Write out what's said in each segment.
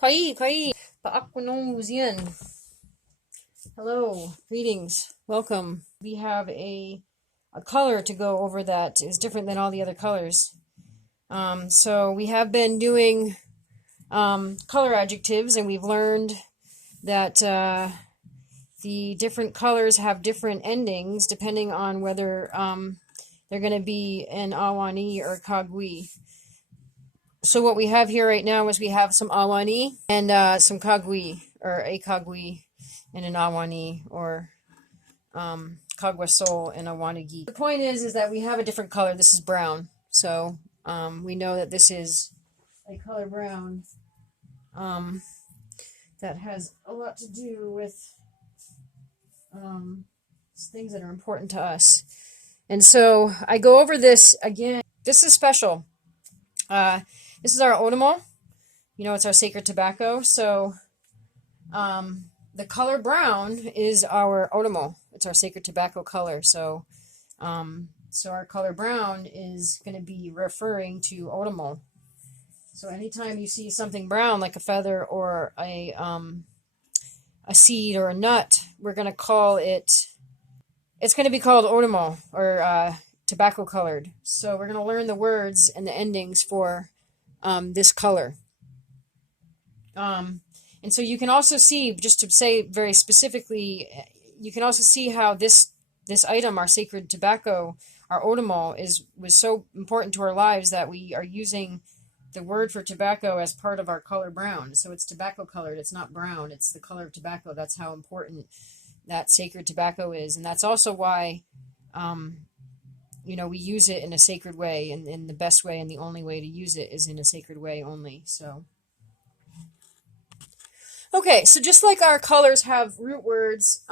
Kai, Paakpunong Hello, greetings, welcome. We have a color to go over that is different than all the other colors. So we have been doing color adjectives, and we've learned that the different colors have different endings depending on whether they're going to be an awani or kagwi. So what we have here right now is we have some awani and some kagwi, or a kagwi and an awani, or kagwasol and a wanagi. The point is that we have a different color. This is brown, so we know that this is a color brown that has a lot to do with things that are important to us. And so I go over this again. This is special. This is our otomo. You know, it's our sacred tobacco. So the color brown is our otomo. It's our sacred tobacco color. So so our color brown is going to be referring to otomo. So anytime you see something brown, like a feather or a seed or a nut, we're going to call it, it's going to be called otomo, or tobacco colored. So we're going to learn the words and the endings for this color. And so you can also see, just to say very specifically, you can also see how this item, our sacred tobacco, our otomo, was so important to our lives that we are using the word for tobacco as part of our color brown. So it's tobacco colored. It's not brown. It's the color of tobacco. That's how important that sacred tobacco is. And that's also why, you know, we use it in a sacred way, and in the best way and the only way to use it is in a sacred way only. So, okay, so just like our colors have root words,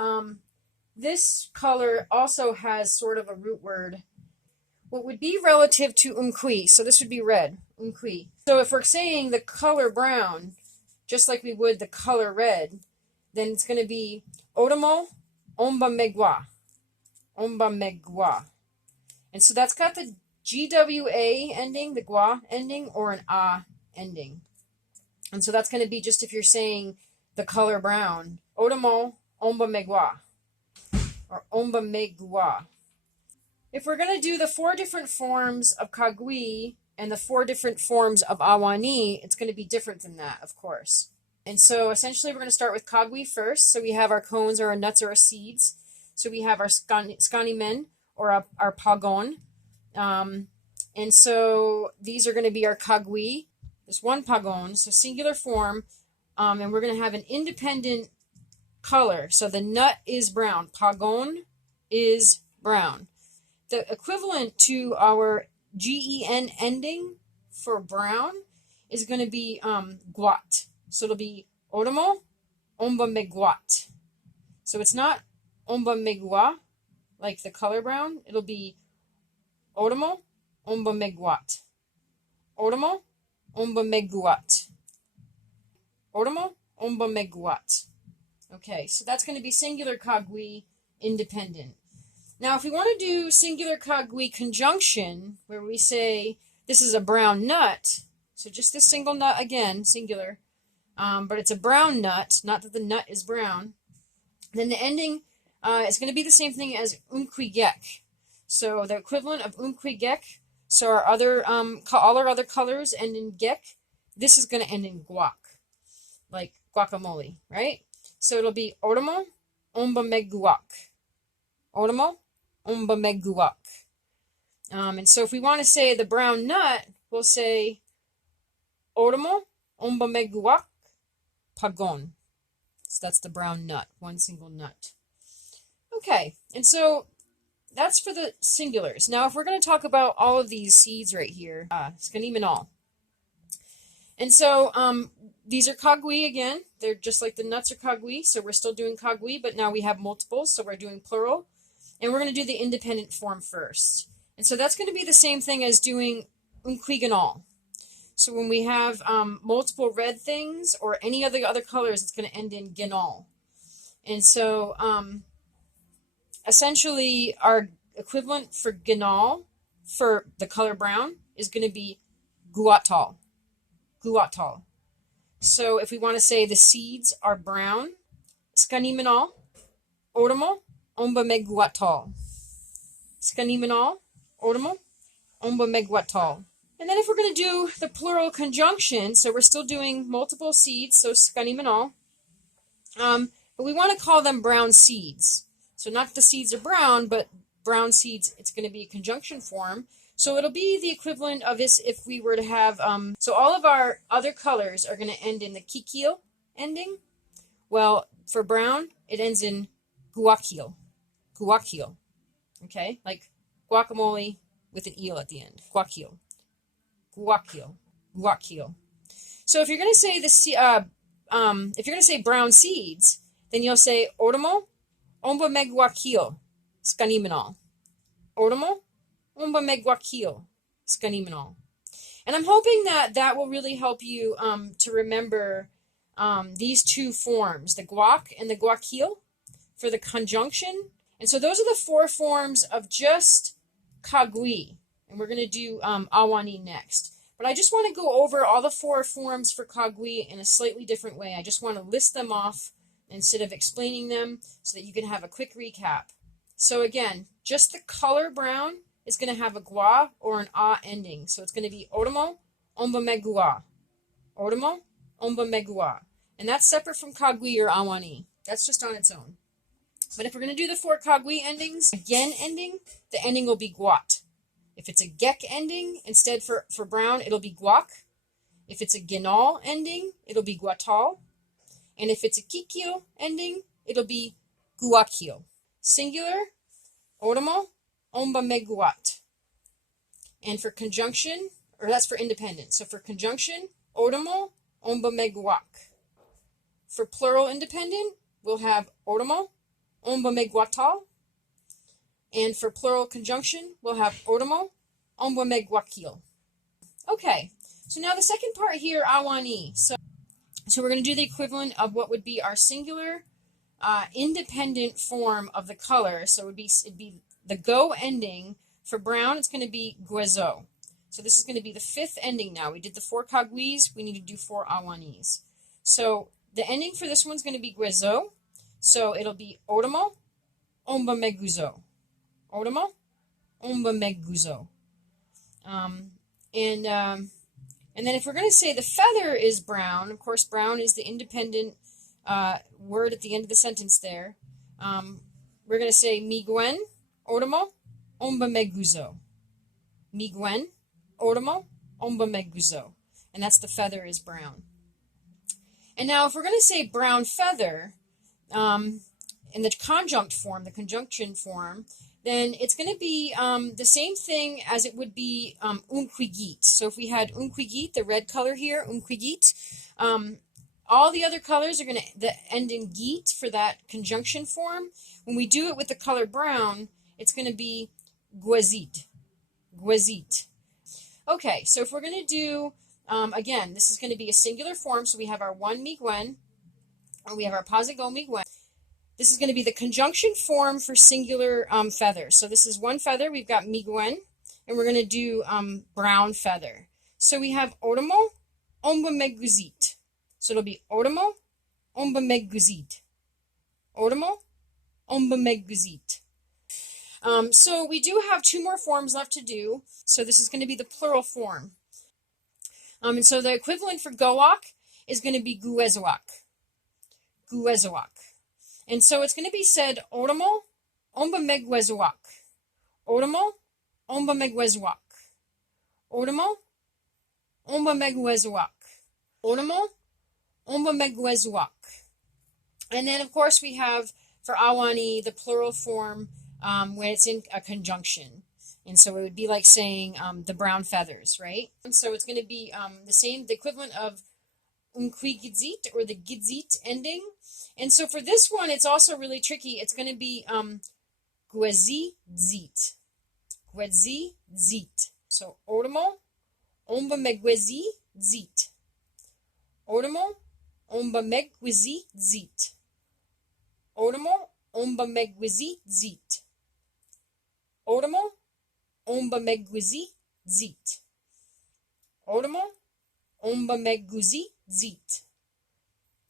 this color also has sort of a root word. What would be relative to umqui? So this would be red, umqui. So if we're saying the color brown, just like we would the color red, then it's going to be otomo omba megwa. Omba megwa. And so that's got the GWA ending, the gua ending, or an a ending. And so that's going to be just if you're saying the color brown, otomo omba megwa, or omba megwa. If we're going to do the 4 different forms of kagwi and the 4 different forms of awani, it's going to be different than that, of course. And so essentially we're going to start with kagwi first. So we have our cones, or our nuts, or our seeds. So we have our skanimen, or our pagon. And so these are going to be our kagwi. There's one pagon, so singular form. And we're going to have an independent color. So the nut is brown. Pagon is brown. The equivalent to our GEN ending for brown is going to be guat. So it'll be otomo omba megwat. So it's not omba megwa, like the color brown. It'll be otomo omba megwat. Otomo omba megwat. Otomo omba megwat. Okay, so that's going to be singular kagwi independent. Now, if we want to do singular kagwi conjunction, where we say this is a brown nut, so just this single nut again, singular, but it's a brown nut, not that the nut is brown, then the ending is going to be the same thing as umquigek. So the equivalent of umquigek, so our other, all our other colors end in gek, this is going to end in guac, like guacamole, right? So it'll be otomo omba meguac. Otomo omba meguac. And so if we want to say the brown nut, we'll say otomo omba meguac pagon. So that's the brown nut, one single nut. Okay, and so that's for the singulars. Now, if we're going to talk about all of these seeds right here, skanimenol. And so these are kagwi again. They're just like the nuts are kagwi, so we're still doing kagwi, but now we have multiples, so we're doing plural. And we're going to do the independent form first. And so that's going to be the same thing as doing umquiganol. So when we have multiple red things or any other colors, it's going to end in ganol. And so essentially our equivalent for ganol for the color brown is going to be guatal. Guatal. So if we want to say the seeds are brown, skaniminal, ormo, omba megwatol. Skaniminal, ormo, omba megwatol. And then if we're going to do the plural conjunction, so we're still doing multiple seeds, so skaniminal, but we want to call them brown seeds. So not the seeds are brown, but brown seeds, it's going to be a conjunction form. So it'll be the equivalent of this if we were to have, so all of our other colors are going to end in the kikil ending. Well, for brown, it ends in guakil. Guakil. Okay? Like guacamole with an eel at the end. Guakil. Guakil. Guakil. So if you're going to say if you're going to say brown seeds, then you'll say ormo, omba megwakil, skaniminal. Ormo, omba megwakil, skaniminal. And I'm hoping that that will really help you to remember these two forms, the guac and the guakil, for the conjunction. And so those are the four forms of just kagui. And we're going to do awani next. But I just want to go over all the four forms for kagui in a slightly different way. I just want to list them off instead of explaining them so that you can have a quick recap. So again, just the color brown is going to have a gua or an a ending. So it's going to be ormo, omba megua. Ormo, omba megua. And that's separate from kagui or awani. That's just on its own. But if we're going to do the four kagui endings, again ending, the ending will be guat. If it's a gek ending, instead for brown, it'll be guac. If it's a ginal ending, it'll be guatal. And if it's a kikil ending, it'll be guakil. Singular, ormo, omba meguat. And for conjunction, or that's for independent. So for conjunction, ormo, omba meguak. For plural independent, we'll have ormo, omba megwatal. And for plural conjunction, we'll have ormo, omba megwakil. Okay, so now the second part here, awani. So we're going to do the equivalent of what would be our singular independent form of the color. So it'd be the go ending. For brown, it's going to be guezo. So this is going to be the fifth ending now. We did the four kaguis. We need to do four awanis. So the ending for this one's going to be guezo. So it'll be ormo, omba meguzo. Ormo, omba meguzo. And then if we're going to say the feather is brown, of course brown is the independent word at the end of the sentence there. We're going to say miguen, ormo, omba meguzo. Miguen, ormo, omba meguzo. And that's the feather is brown. And now if we're going to say brown feather, in the conjunct form, the conjunction form, then it's going to be the same thing as it would be unquigit. So if we had unquigit, the red color here, unquigit, all the other colors are going to end in git for that conjunction form. When we do it with the color brown, it's going to be guezit. Guezit. Okay, so if we're going to do, again, this is going to be a singular form. So we have our one miguen, or we have our pasigo miguen. This is going to be the conjunction form for singular feather. So this is one feather. We've got miguen, and we're going to do brown feather. So we have ormo, omba meguzit. So it'll be ormo, omba meguzit. Ormo, omba meguzit. So we do have two more forms left to do. So this is going to be the plural form. And so the equivalent for goak is going to be guezoak. Guezoak. And so it's going to be said, ormo, omba megwezoak. Ormo, omba megwezoak. Ormo, omba megwezoak. Ormo, omba megwezoak. And then, of course, we have, for awani, the plural form when it's in a conjunction. And so it would be like saying the brown feathers, right? And so it's going to be the equivalent of unquigizit, or the gizit ending. And so for this one, it's also really tricky. It's going to be guezizit. Guezizit. So ormo, omba megwezizit. Ormo, omba megwezizit. Ormo, omba megwezizit. Ormo, omba megwezizit. Ormo, omba megwezizit.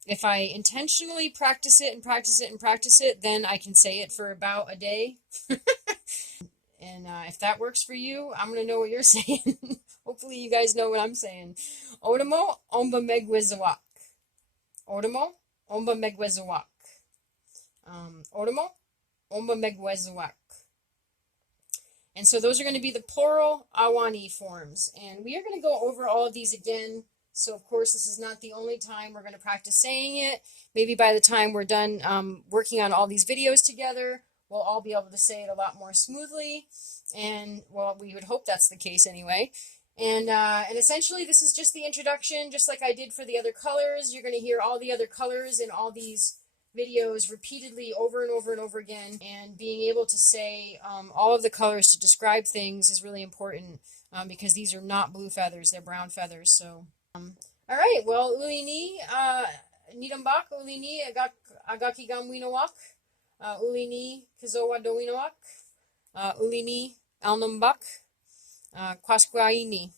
If I intentionally practice it and practice it and practice it, then I can say it for about a day. And if that works for you, I'm going to know what you're saying. Hopefully you guys know what I'm saying. Otomo omba megwezawak. Otomo omba megwezawak. Otomo omba megwezawak. And so those are going to be the plural awani forms. And we are going to go over all of these again. So of course this is not the only time we're going to practice saying it. Maybe by the time we're done working on all these videos together, we'll all be able to say it a lot more smoothly. And well, we would hope that's the case anyway. And essentially this is just the introduction, just like I did for the other colors. You're going to hear all the other colors in all these videos repeatedly over and over and over again, and being able to say all of the colors to describe things is really important because these are not blue feathers, they're brown feathers. So all right, well, uli ni nidambak, uli ni agaki gam winawak, uli ni kizowa do winawak, uli ni alnambak, kwaskwaini.